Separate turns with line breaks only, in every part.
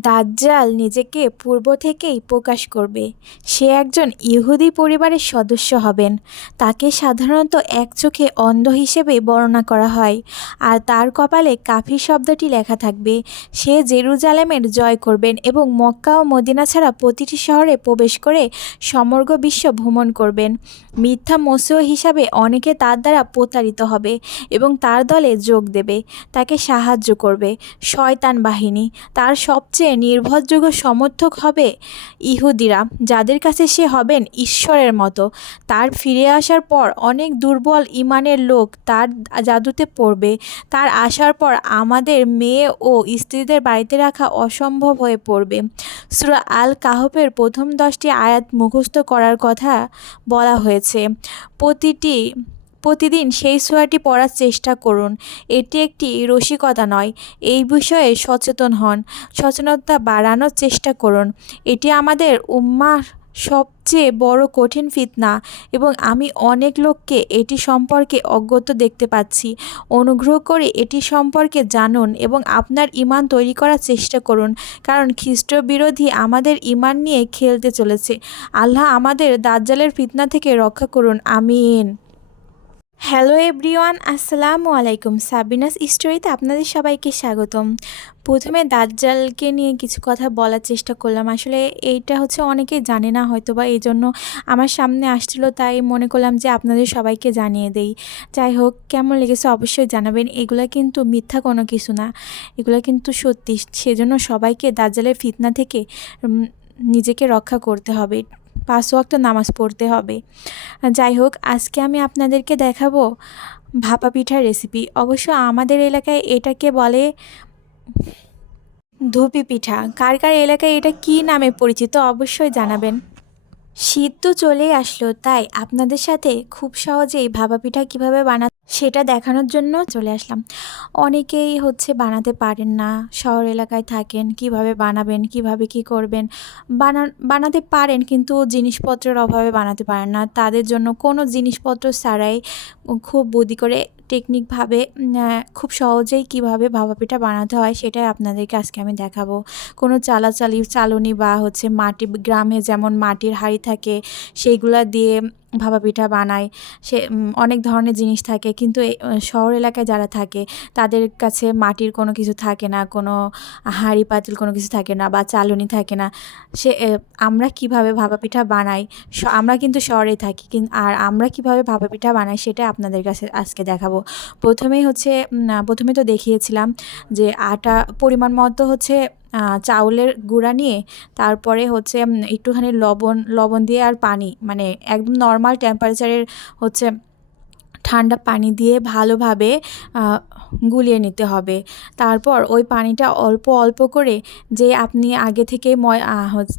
দাজ্জাল নিজেকে পূর্ব থেকেই প্রকাশ করবে। সে একজন ইহুদি পরিবারের সদস্য হবেন। তাকে সাধারণত এক চোখে অন্ধ হিসেবে বর্ণনা করা হয় আর তার কপালে কাফি শব্দটি লেখা থাকবে। সে জেরুজালেমের জয় করবেন এবং মক্কা ও মদিনা ছাড়া প্রতিটি শহরে প্রবেশ করে সমগ্র বিশ্ব ভ্রমণ করবেন। মিথ্যা মসিহ হিসাবে অনেকে তার দ্বারা প্রতারিত হবে এবং তার দলে যোগ দেবে। তাকে সাহায্য করবে। শয়তান বাহিনী। তার সবচেয়ে নির্ভরযোগ্য সমর্থক হবে ইহুদিরা, যাদের কাছে সে হবেন ঈশ্বরের মতো। তার ফিরে আসার পর অনেক দুর্বল ইমানের লোক তার জাদুতে পড়বে। তার আসার পর আমাদের মেয়ে ও স্ত্রীদের বাড়িতে রাখা অসম্ভব হয়ে পড়বে। সুরা আল কাহফের প্রথম দশটি আয়াত মুখস্থ করার কথা বলা হয়েছে। প্রতিটি প্রতিদিন সেই সোয়াটি পড়ার চেষ্টা করুন। এটি একটি রসিকতা নয়, এই বিষয়ে সচেতন হন। সচেতনতা বাড়ানোর চেষ্টা করুন। এটি আমাদের উম্মার সবচেয়ে বড় কঠিন ফিতনা এবং আমি অনেক লোককে এটি সম্পর্কে অজ্ঞত দেখতে পাচ্ছি। অনুগ্রহ করে এটি সম্পর্কে জানুন এবং আপনার ইমান তৈরি করার চেষ্টা করুন, কারণ খ্রিস্ট বিরোধী আমাদের ইমান নিয়ে খেলতে চলেছে। আল্লাহ আমাদের দাজ্জালের ফিতনা থেকে রক্ষা করুন, আমিন। হ্যালো এভরিওয়ান আসসালামু আলাইকুম। সাবিনাস স্টোরিতে আপনাদের সবাইকে স্বাগতম। প্রথমে দাজ্জালকে নিয়ে কিছু কথা বলার চেষ্টা করলাম। আসলে এইটা হচ্ছে অনেকেই জানে না হয়তো বা এই জন্য আমার সামনে আসছিল, তাই মনে করলাম যে আপনাদের সবাইকে জানিয়ে দেই। যাই হোক, কেমন লেগেছে অবশ্যই জানাবেন। এগুলা কিন্তু মিথ্যা কোনো কিছু না। এগুলো কিন্তু সত্যি। সেজন্য সবাইকে দাজ্জালের ফিতনা থেকে নিজেকে রক্ষা করতে হবে। পাঁচ ওয়াক্ত নামাজ পড়তে হবে। যাই হোক, আজকে আমি আপনাদেরকে দেখাবো ভাপা পিঠার রেসিপি অবশ্য আমাদের এলাকায় এটাকে বলে ধুপি পিঠা। কার কার এলাকায় এটা কী নামে পরিচিত অবশ্যই জানাবেন। শীত তো চলেই আসলো, তাই আপনাদের সাথে খুব সহজেই ভাপা পিঠা কীভাবে বানা সেটা দেখানোর জন্য চলে আসলাম। অনেকেই হচ্ছে বানাতে পারেন না, শহর এলাকায় থাকেন, কীভাবে বানাবেন, কীভাবে কি করবেন, বানা, বানাতে পারেন কিন্তু জিনিসপত্রের অভাবে বানাতে পারেন না। তাদের জন্য কোনো জিনিসপত্র ছাড়াই খুব বুদ্ধি করে টেকনিকভাবে খুব সহজেই কীভাবে ভাপা পিঠা বানাতে হয় সেটাই আপনাদেরকে আজকে আমি দেখাবো। কোনো চালাচালি, চালনি বা হচ্ছে মাটি, গ্রামে যেমন মাটির হাঁড়ি থাকে সেইগুলা দিয়ে ভাপা পিঠা বানায়। সে অনেক ধরনের জিনিস থাকে কিন্তু শহর এলাকায় যারা থাকে তাদের কাছে মাটির কোনো কিছু থাকে না, কোনো হাঁড়ি পাতিল কোনো কিছু থাকে না বা চালনি থাকে না। সে আমরা কীভাবে ভাপা পিঠা বানাই আমরা কিন্তু শহরে থাকি কিন্তু আর আমরা কীভাবে ভাপা পিঠা বানাই সেটা আপনাদের কাছে আজকে দেখাবো। প্রথমেই হচ্ছে প্রথমে তো দেখিয়েছিলাম যে আটা পরিমাণ মতো হচ্ছে চাউলের গুঁড়া নিয়ে, তারপরে হচ্ছে একটুখানি লবণ লবণ দিয়ে আর পানি মানে একদম নর্মাল টেম্পারেচারের হচ্ছে ঠান্ডা পানি দিয়ে ভালোভাবে গুলিয়ে নিতে হবে। তারপর ওই পানিটা অল্প অল্প করে যে আপনি আগে থেকে ময়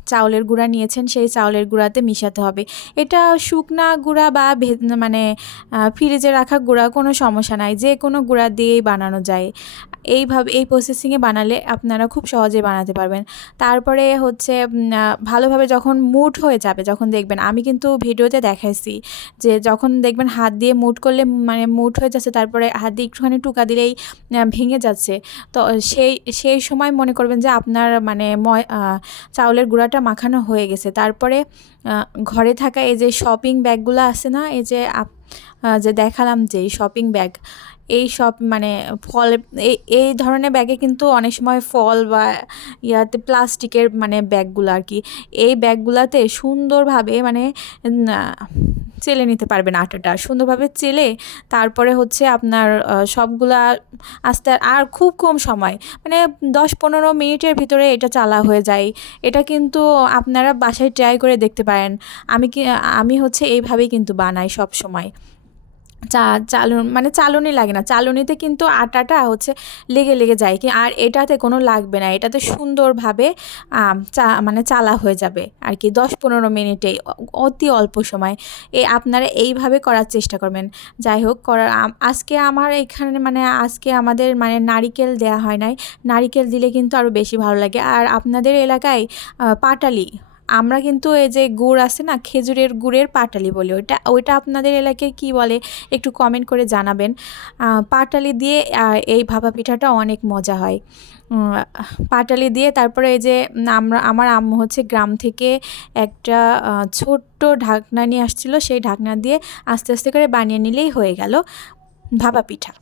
চাউলের গুঁড়া নিয়েছেন সেই চাউলের গুঁড়াতে মিশাতে হবে। এটা শুকনা গুঁড়া বা মানে ফ্রিজে রাখা গুঁড়া কোনো সমস্যা নাই। যে কোনো গুঁড়া দিয়েই বানানো যায়। এইভাবে, এই প্রসেসিংয়ে বানালে আপনারা খুব সহজে বানাতে পারবেন। তারপরে হচ্ছে ভালোভাবে যখন মুট হয়ে যাবে, যখন দেখবেন, আমি কিন্তু ভিডিওতে দেখাইছি যে যখন দেখবেন হাত দিয়ে মুট করলে মানে মুট হয়ে যাচ্ছে, তারপরে হাত দিয়ে একটুখানি টুকা দিলেই ভেঙে যাচ্ছে। তো সেই সেই সময় মনে করবেন যে আপনার মানে ময় চাউলের গুঁড়াটা মাখানো হয়ে গেছে। তারপরে ঘরে থাকা এই যে শপিং ব্যাগগুলো আছে না, এই যে যে দেখালাম যে শপিং ব্যাগ এই সব মানে ফল, এই ধরনের ব্যাগে কিন্তু অনেক সময় ফল বা ইয়াতে প্লাস্টিকের মানে ব্যাগগুলো আর কি, এই ব্যাগগুলোতে সুন্দরভাবে মানে চেলে নিতে পারবেন আটাটা। সুন্দরভাবে চেলে তারপরে হচ্ছে আপনার সবগুলা আস্তে আর খুব কম সময় মানে দশ পনেরো মিনিটের ভিতরে এটা চালা হয়ে যায়। এটা কিন্তু আপনারা বাসায় ট্রাই করে দেখতে পারেন। আমি কি, আমি হচ্ছে এইভাবেই কিন্তু বানাই সব সময়। চা, চালন মানে চালনি লাগে না। চালনিতে কিন্তু আটাটা হচ্ছে লেগে লেগে যায় কি, আর এটাতে কোনো লাগবে না। এটাতে সুন্দরভাবে চা মানে চালা হয়ে যাবে আর কি, দশ পনেরো মিনিটে, অতি অল্প সময়। এ, আপনারা এইভাবে করার চেষ্টা করবেন। যাই হোক, করার আজকে আমার এখানে মানে আজকে আমাদের মানে নারিকেল দেয়া হয় নাই। নারিকেল দিলে কিন্তু আরও বেশি ভালো লাগে। আর আপনাদের এলাকায় পাটালি আমরা কিন্তু এই যে গুড় আছে না, খেজুরের গুড়ের পাটালি বলি, ওইটা ওইটা আপনাদের এলাকায় কি বলে একটু কমেন্ট করে জানাবেন। পাটালি দিয়ে এই ভাপা পিঠাটা অনেক মজা হয়। পাটালি দিয়ে তারপরে এই যে আমরা, আমার আম্মু হচ্ছে গ্রাম থেকে একটা ছোট্ট ঢাকনা নিয়ে আসছিল, সেই ঢাকনা দিয়ে আস্তে আস্তে করে বানিয়ে নিলেই হয়ে গেল ভাপা পিঠা।